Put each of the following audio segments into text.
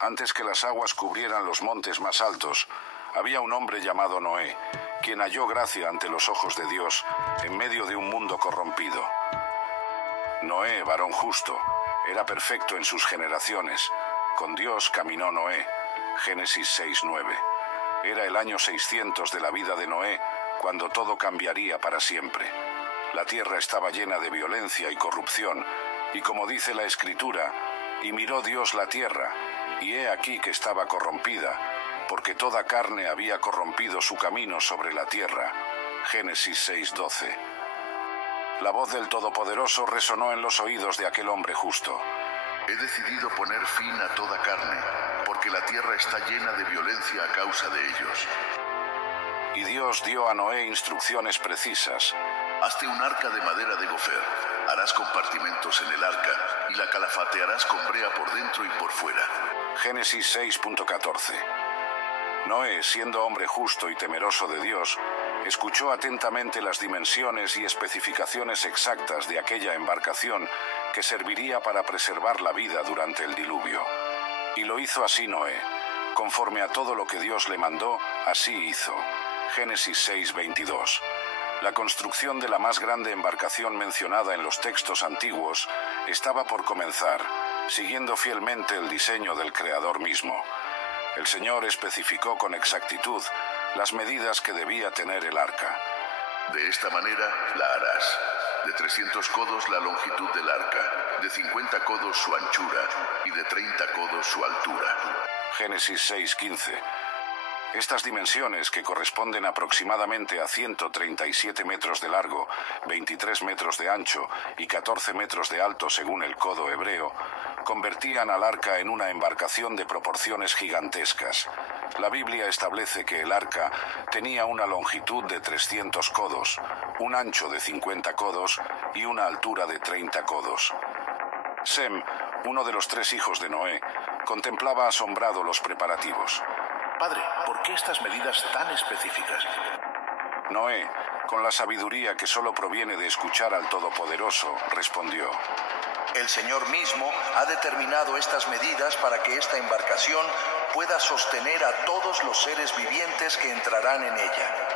Antes que las aguas cubrieran los montes más altos, había un hombre llamado Noé, quien halló gracia ante los ojos de Dios en medio de un mundo corrompido. Noé, varón justo, era perfecto en sus generaciones. Con Dios caminó Noé. Génesis 6:9. Era el año 600 de la vida de Noé, cuando todo cambiaría para siempre. La tierra estaba llena de violencia y corrupción, y como dice la Escritura, y miró Dios la tierra, y he aquí que estaba corrompida, porque toda carne había corrompido su camino sobre la tierra. Génesis 6:12. La voz del Todopoderoso resonó en los oídos de aquel hombre justo. He decidido poner fin a toda carne, porque la tierra está llena de violencia a causa de ellos. Y Dios dio a Noé instrucciones precisas. Hazte un arca de madera de gofer, harás compartimentos en el arca, y la calafatearás con brea por dentro y por fuera. Génesis 6:14. Noé, siendo hombre justo y temeroso de Dios, escuchó atentamente las dimensiones y especificaciones exactas de aquella embarcación que serviría para preservar la vida durante el diluvio. Y lo hizo así Noé. Conforme a todo lo que Dios le mandó, así hizo. Génesis 6:22. La construcción de la más grande embarcación mencionada en los textos antiguos estaba por comenzar, siguiendo fielmente el diseño del Creador mismo. El Señor especificó con exactitud las medidas que debía tener el arca. De esta manera la harás. De 300 codos la longitud del arca, de 50 codos su anchura y de 30 codos su altura. Génesis 6:15. Estas dimensiones, que corresponden aproximadamente a 137 metros de largo, 23 metros de ancho y 14 metros de alto según el codo hebreo, convertían al arca en una embarcación de proporciones gigantescas. La Biblia establece que el arca tenía una longitud de 300 codos, un ancho de 50 codos y una altura de 30 codos. Sem, uno de los 3 hijos de Noé, contemplaba asombrado los preparativos. Padre, ¿por qué estas medidas tan específicas? Noé, con la sabiduría que solo proviene de escuchar al Todopoderoso, respondió: El Señor mismo ha determinado estas medidas para que esta embarcación pueda sostener a todos los seres vivientes que entrarán en ella.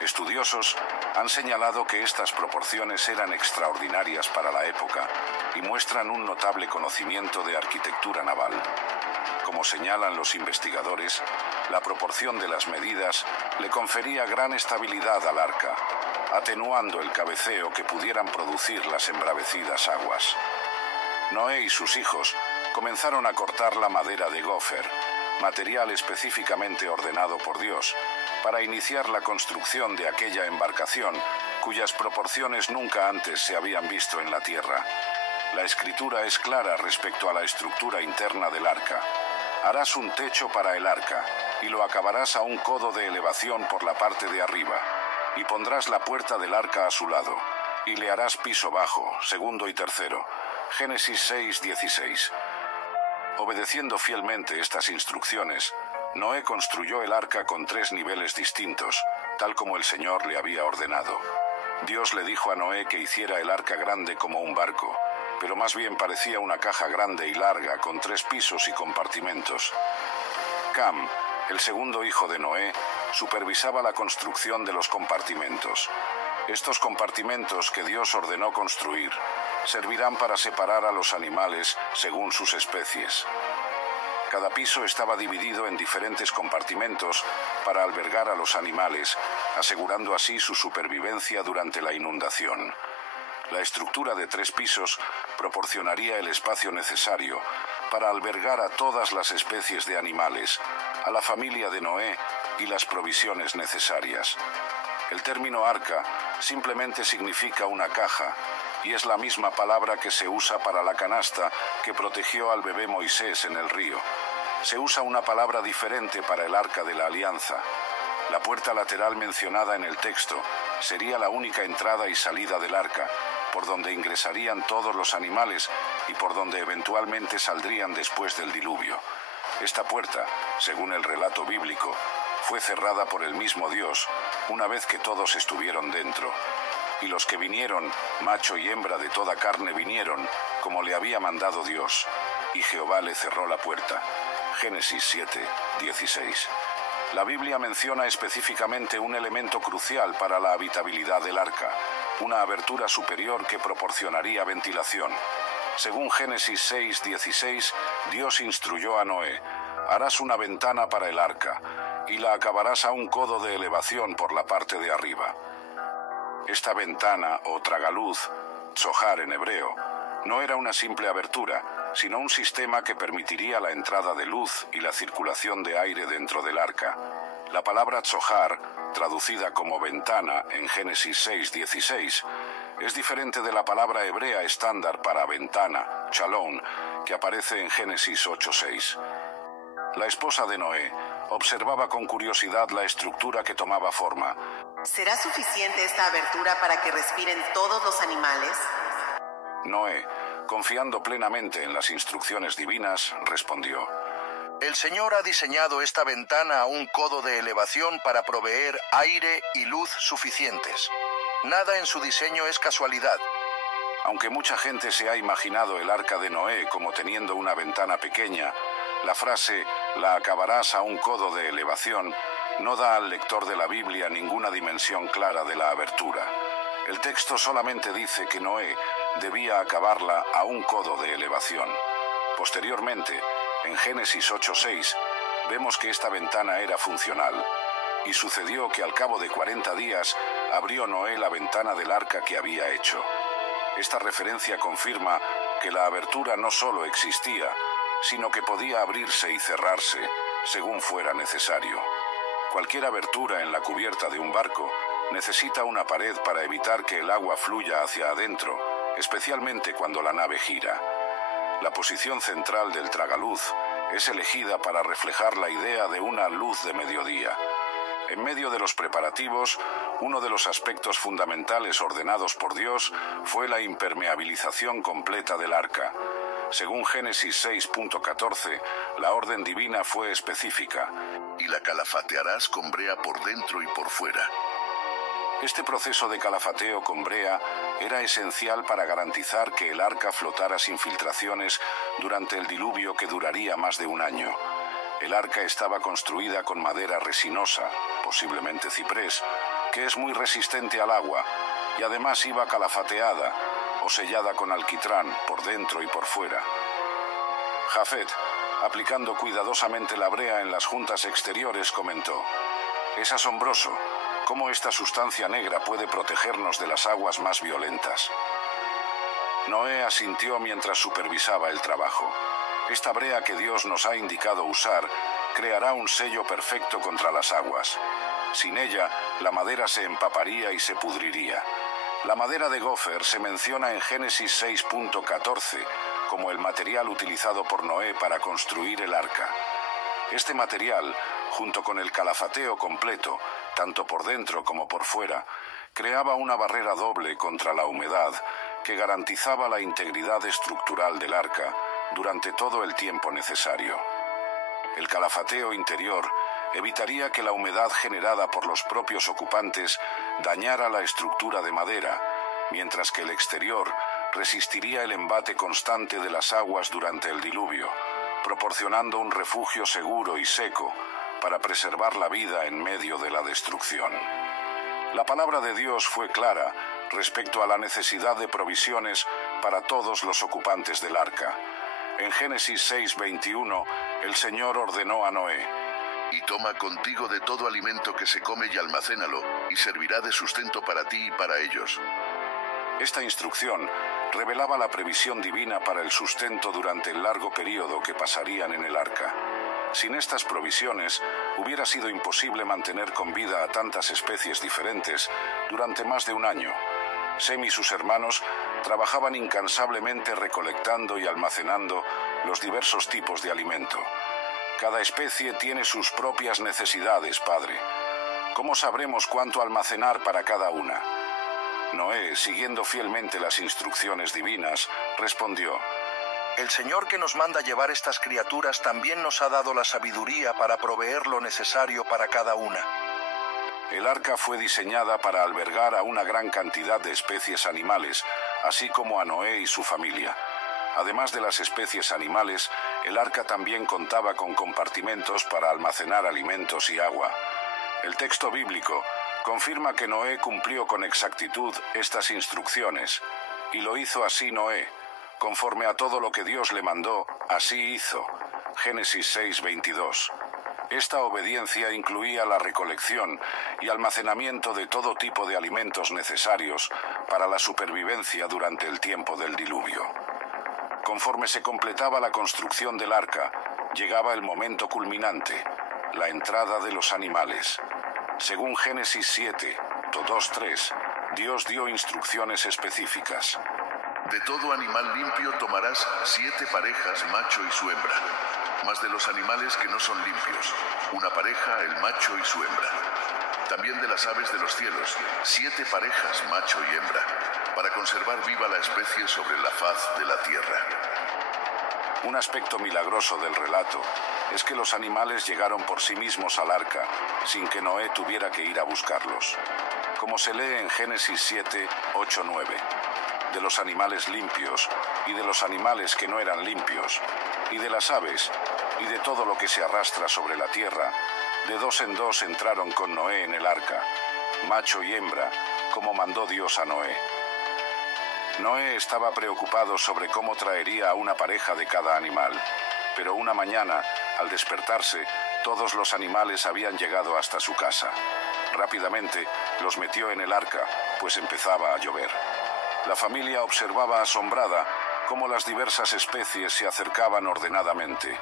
Estudiosos han señalado que estas proporciones eran extraordinarias para la época y muestran un notable conocimiento de arquitectura naval. Como señalan los investigadores, la proporción de las medidas le confería gran estabilidad al arca, atenuando el cabeceo que pudieran producir las embravecidas aguas. Noé y sus hijos comenzaron a cortar la madera de gofer, material específicamente ordenado por Dios, para iniciar la construcción de aquella embarcación, cuyas proporciones nunca antes se habían visto en la tierra. La Escritura es clara respecto a la estructura interna del arca. Harás un techo para el arca, y lo acabarás a un codo de elevación por la parte de arriba, y pondrás la puerta del arca a su lado, y le harás piso bajo, segundo y tercero. Génesis 6:16. Obedeciendo fielmente estas instrucciones, Noé construyó el arca con 3 niveles distintos, tal como el Señor le había ordenado. Dios le dijo a Noé que hiciera el arca grande como un barco, pero más bien parecía una caja grande y larga con 3 pisos y compartimentos. Cam, el segundo hijo de Noé, supervisaba la construcción de los compartimentos. Estos compartimentos que Dios ordenó construir servirán para separar a los animales según sus especies. Cada piso estaba dividido en diferentes compartimentos para albergar a los animales, asegurando así su supervivencia durante la inundación. La estructura de 3 pisos proporcionaría el espacio necesario para albergar a todas las especies de animales, a la familia de Noé y las provisiones necesarias. El término arca simplemente significa una caja, y es la misma palabra que se usa para la canasta que protegió al bebé Moisés en el río. Se usa una palabra diferente para el arca de la alianza. La puerta lateral mencionada en el texto sería la única entrada y salida del arca, por donde ingresarían todos los animales y por donde eventualmente saldrían después del diluvio. Esta puerta, según el relato bíblico, fue cerrada por el mismo Dios una vez que todos estuvieron dentro. Y los que vinieron, macho y hembra de toda carne vinieron, como le había mandado Dios. y Jehová le cerró la puerta. Génesis 7, 16. La Biblia menciona específicamente un elemento crucial para la habitabilidad del arca, una abertura superior que proporcionaría ventilación. Según Génesis 6, 16, Dios instruyó a Noé: harás una ventana para el arca, y la acabarás a un codo de elevación por la parte de arriba. Esta ventana, o tragaluz, tzohar en hebreo, no era una simple abertura, sino un sistema que permitiría la entrada de luz y la circulación de aire dentro del arca. La palabra tzohar, traducida como ventana en Génesis 6, 16, es diferente de la palabra hebrea estándar para ventana, chalón, que aparece en Génesis 8, 6. La esposa de Noé observaba con curiosidad la estructura que tomaba forma. ¿Será suficiente esta abertura para que respiren todos los animales? Noé, confiando plenamente en las instrucciones divinas, respondió: el Señor ha diseñado esta ventana a un codo de elevación para proveer aire y luz suficientes. Nada en su diseño es casualidad. Aunque mucha gente se ha imaginado el arca de Noé como teniendo una ventana pequeña, la frase «la acabarás a un codo de elevación» no da al lector de la Biblia ninguna dimensión clara de la abertura. El texto solamente dice que Noé debía acabarla a un codo de elevación. Posteriormente, en Génesis 8:6, vemos que esta ventana era funcional, y sucedió que al cabo de 40 días abrió Noé la ventana del arca que había hecho. Esta referencia confirma que la abertura no solo existía, sino que podía abrirse y cerrarse según fuera necesario. Cualquier abertura en la cubierta de un barco necesita una pared para evitar que el agua fluya hacia adentro, especialmente cuando la nave gira. La posición central del tragaluz es elegida para reflejar la idea de una luz de mediodía. En medio de los preparativos, uno de los aspectos fundamentales ordenados por Dios fue la impermeabilización completa del arca. Según Génesis 6.14, la orden divina fue específica: y la calafatearás con brea por dentro y por fuera. Este proceso de calafateo con brea era esencial para garantizar que el arca flotara sin filtraciones durante el diluvio que duraría más de un año. El arca estaba construida con madera resinosa, posiblemente ciprés, que es muy resistente al agua, y además iba calafateada o sellada con alquitrán por dentro y por fuera. Jafet, aplicando cuidadosamente la brea en las juntas exteriores, comentó: «Es asombroso cómo esta sustancia negra puede protegernos de las aguas más violentas». Noé asintió mientras supervisaba el trabajo. Esta brea que Dios nos ha indicado usar creará un sello perfecto contra las aguas. Sin ella, la madera se empaparía y se pudriría. La madera de gofer se menciona en Génesis 6.14 como el material utilizado por Noé para construir el arca. Este material, junto con el calafateo completo, tanto por dentro como por fuera, creaba una barrera doble contra la humedad que garantizaba la integridad estructural del arca durante todo el tiempo necesario. El calafateo interior evitaría que la humedad generada por los propios ocupantes dañara la estructura de madera, mientras que el exterior resistiría el embate constante de las aguas durante el diluvio, proporcionando un refugio seguro y seco para preservar la vida en medio de la destrucción. La palabra de Dios fue clara respecto a la necesidad de provisiones para todos los ocupantes del arca. En Génesis 6:21, el Señor ordenó a Noé: y toma contigo de todo alimento que se come y almacénalo, y servirá de sustento para ti y para ellos. Esta instrucción revelaba la previsión divina para el sustento durante el largo periodo que pasarían en el arca. Sin estas provisiones, hubiera sido imposible mantener con vida a tantas especies diferentes durante más de un año. Sem y sus hermanos trabajaban incansablemente recolectando y almacenando los diversos tipos de alimento. Cada especie tiene sus propias necesidades, Padre. ¿Cómo sabremos cuánto almacenar para cada una? Noé, siguiendo fielmente las instrucciones divinas, respondió: el Señor que nos manda llevar estas criaturas también nos ha dado la sabiduría para proveer lo necesario para cada una. El arca fue diseñada para albergar a una gran cantidad de especies animales, así como a Noé y su familia. Además de las especies animales, el arca también contaba con compartimentos para almacenar alimentos y agua. El texto bíblico confirma que Noé cumplió con exactitud estas instrucciones, y lo hizo así Noé, conforme a todo lo que Dios le mandó, así hizo. Génesis 6:22. Esta obediencia incluía la recolección y almacenamiento de todo tipo de alimentos necesarios para la supervivencia durante el tiempo del diluvio. Conforme se completaba la construcción del arca, llegaba el momento culminante, la entrada de los animales. Según Génesis 7:2-3, Dios dio instrucciones específicas. De todo animal limpio tomarás 7 parejas, macho y su hembra. Mas de los animales que no son limpios, una pareja, el macho y su hembra. También de las aves de los cielos, 7 parejas, macho y hembra, para conservar viva la especie sobre la faz de la tierra. Un aspecto milagroso del relato es que los animales llegaron por sí mismos al arca, sin que Noé tuviera que ir a buscarlos. Como se lee en Génesis 7:8-9, de los animales limpios y de los animales que no eran limpios, y de las aves, y de todo lo que se arrastra sobre la tierra, de 2 en 2 entraron con Noé en el arca, macho y hembra, como mandó Dios a Noé. Noé estaba preocupado sobre cómo traería a una pareja de cada animal, pero una mañana, al despertarse, todos los animales habían llegado hasta su casa. Rápidamente los metió en el arca, pues empezaba a llover. La familia observaba asombrada cómo las diversas especies se acercaban ordenadamente.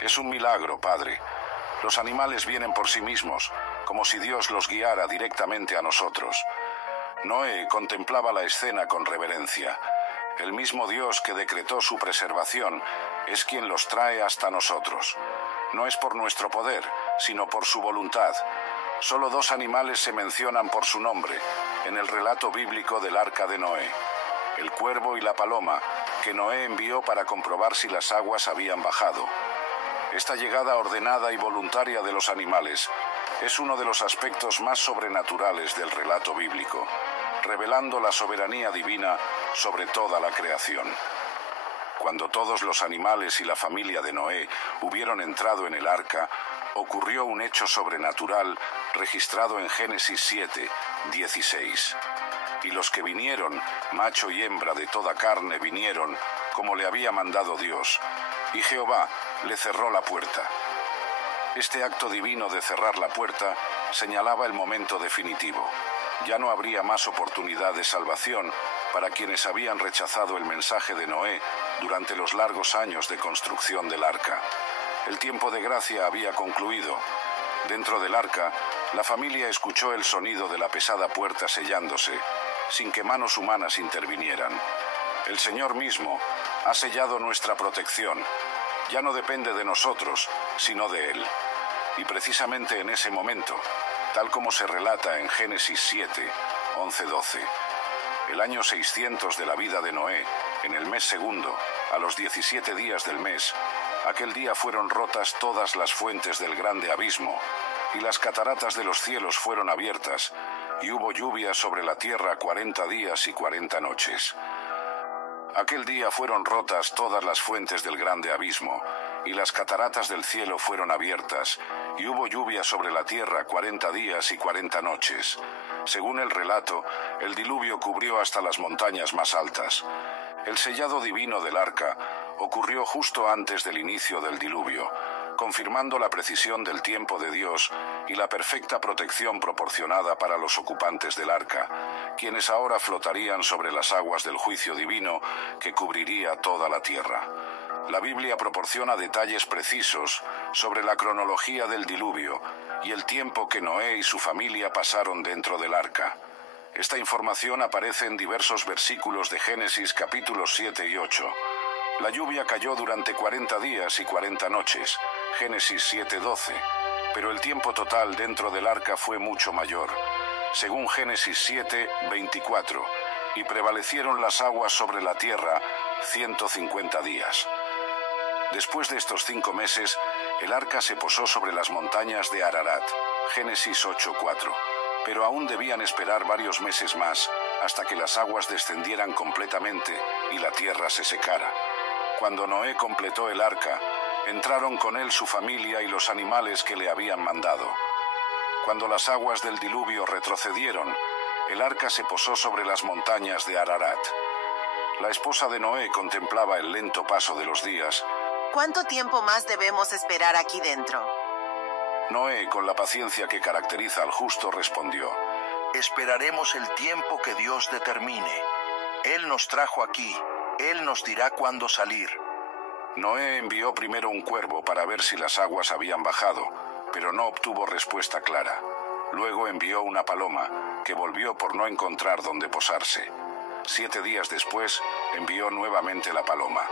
Es un milagro, padre. Los animales vienen por sí mismos, como si Dios los guiara directamente a nosotros. Noé contemplaba la escena con reverencia. El mismo Dios que decretó su preservación es quien los trae hasta nosotros. No es por nuestro poder, sino por su voluntad. Solo 2 animales se mencionan por su nombre en el relato bíblico del arca de Noé: el cuervo y la paloma, que Noé envió para comprobar si las aguas habían bajado. Esta llegada ordenada y voluntaria de los animales es uno de los aspectos más sobrenaturales del relato bíblico, revelando la soberanía divina sobre toda la creación. Cuando todos los animales y la familia de Noé hubieron entrado en el arca, ocurrió un hecho sobrenatural registrado en Génesis 7:16. Y los que vinieron, macho y hembra de toda carne, vinieron, como le había mandado Dios, y Jehová le cerró la puerta. Este acto divino de cerrar la puerta señalaba el momento definitivo. Ya no habría más oportunidad de salvación para quienes habían rechazado el mensaje de Noé durante los largos años de construcción del arca. El tiempo de gracia había concluido. Dentro del arca, la familia escuchó el sonido de la pesada puerta sellándose, sin que manos humanas intervinieran. El Señor mismo ha sellado nuestra protección. Ya no depende de nosotros, sino de Él. Y precisamente en ese momento, tal como se relata en Génesis 7:11-12, el año 600 de la vida de Noé, en el mes segundo, a los 17 días del mes, aquel día fueron rotas todas las fuentes del grande abismo, y las cataratas de los cielos fueron abiertas, y hubo lluvia sobre la tierra 40 días y 40 noches. Aquel día fueron rotas todas las fuentes del grande abismo, y las cataratas del cielo fueron abiertas, y hubo lluvia sobre la tierra 40 días y 40 noches. Según el relato, el diluvio cubrió hasta las montañas más altas. El sellado divino del arca ocurrió justo antes del inicio del diluvio, confirmando la precisión del tiempo de Dios y la perfecta protección proporcionada para los ocupantes del arca, quienes ahora flotarían sobre las aguas del juicio divino que cubriría toda la tierra. La Biblia proporciona detalles precisos sobre la cronología del diluvio y el tiempo que Noé y su familia pasaron dentro del arca. Esta información aparece en diversos versículos de Génesis capítulos 7 y 8. La lluvia cayó durante 40 días y 40 noches, Génesis 7:12, pero el tiempo total dentro del arca fue mucho mayor, según Génesis 7:24, y prevalecieron las aguas sobre la tierra 150 días. Después de estos 5 meses, el arca se posó sobre las montañas de Ararat, Génesis 8:4, pero aún debían esperar varios meses más hasta que las aguas descendieran completamente y la tierra se secara. Cuando Noé completó el arca, entraron con él su familia y los animales que le habían mandado. Cuando las aguas del diluvio retrocedieron, el arca se posó sobre las montañas de Ararat. La esposa de Noé contemplaba el lento paso de los días. ¿Cuánto tiempo más debemos esperar aquí dentro? Noé, con la paciencia que caracteriza al justo, respondió: Esperaremos el tiempo que Dios determine. Él nos trajo aquí. Él nos dirá cuándo salir. Noé envió primero un cuervo para ver si las aguas habían bajado, pero no obtuvo respuesta clara. Luego envió una paloma, que volvió por no encontrar dónde posarse. 7 días después, envió nuevamente la paloma,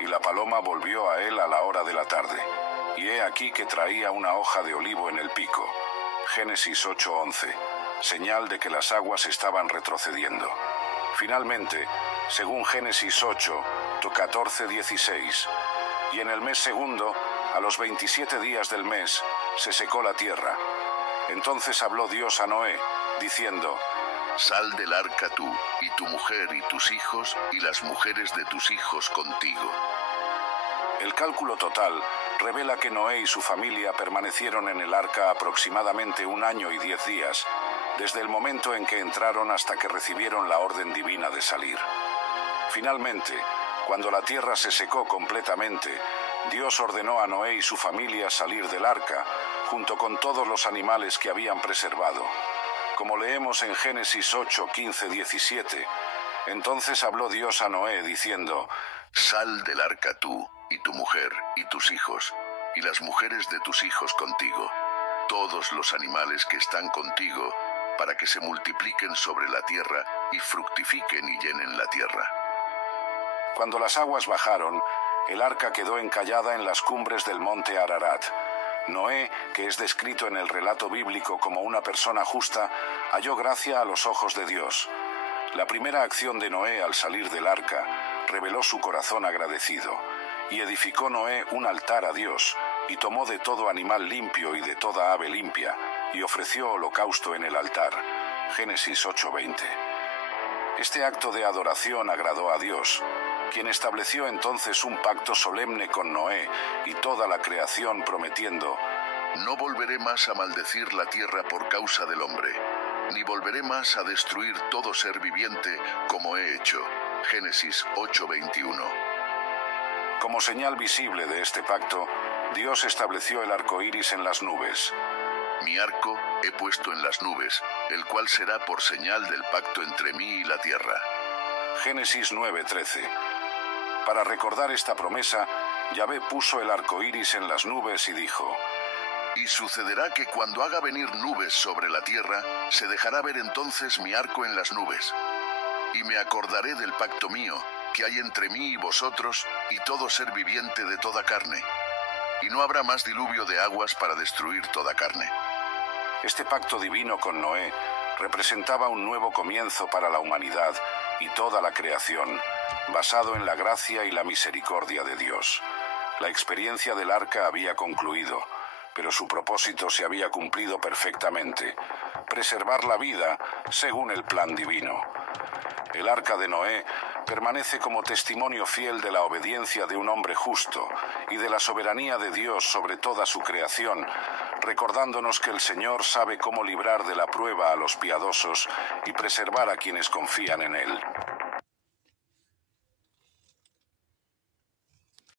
y la paloma volvió a él a la hora de la tarde. Y he aquí que traía una hoja de olivo en el pico. Génesis 8:11, señal de que las aguas estaban retrocediendo. Finalmente, según Génesis 8:14-16, y en el mes segundo, a los 27 días del mes, se secó la tierra. Entonces habló Dios a Noé, diciendo: Sal del arca tú, y tu mujer y tus hijos, y las mujeres de tus hijos contigo. El cálculo total revela que Noé y su familia permanecieron en el arca aproximadamente 1 año y 10 días, desde el momento en que entraron hasta que recibieron la orden divina de salir. Finalmente, cuando la tierra se secó completamente, Dios ordenó a Noé y su familia salir del arca, junto con todos los animales que habían preservado. Como leemos en Génesis 8:15-17, entonces habló Dios a Noé diciendo: Sal del arca tú, y tu mujer, y tus hijos, y las mujeres de tus hijos contigo, todos los animales que están contigo, para que se multipliquen sobre la tierra y fructifiquen y llenen la tierra. Cuando las aguas bajaron, el arca quedó encallada en las cumbres del monte Ararat. Noé, que es descrito en el relato bíblico como una persona justa, halló gracia a los ojos de Dios. La primera acción de Noé al salir del arca reveló su corazón agradecido, y edificó Noé un altar a Dios, y tomó de todo animal limpio y de toda ave limpia, y ofreció holocausto en el altar. Génesis 8:20. Este acto de adoración agradó a Dios, quien estableció entonces un pacto solemne con Noé y toda la creación, prometiendo: No volveré más a maldecir la tierra por causa del hombre, ni volveré más a destruir todo ser viviente como he hecho. Génesis 8:21. Como señal visible de este pacto, Dios estableció el arco iris en las nubes. Mi arco he puesto en las nubes, el cual será por señal del pacto entre mí y la tierra. Génesis 9:13. Para recordar esta promesa, Yahvé puso el arco iris en las nubes y dijo: Y sucederá que cuando haga venir nubes sobre la tierra, se dejará ver entonces mi arco en las nubes. Y me acordaré del pacto mío, que hay entre mí y vosotros, y todo ser viviente de toda carne. Y no habrá más diluvio de aguas para destruir toda carne. Este pacto divino con Noé representaba un nuevo comienzo para la humanidad y toda la creación, basado en la gracia y la misericordia de Dios. La experiencia del arca había concluido, pero su propósito se había cumplido perfectamente: preservar la vida según el plan divino. El arca de Noé permanece como testimonio fiel de la obediencia de un hombre justo y de la soberanía de Dios sobre toda su creación, recordándonos que el Señor sabe cómo librar de la prueba a los piadosos y preservar a quienes confían en Él.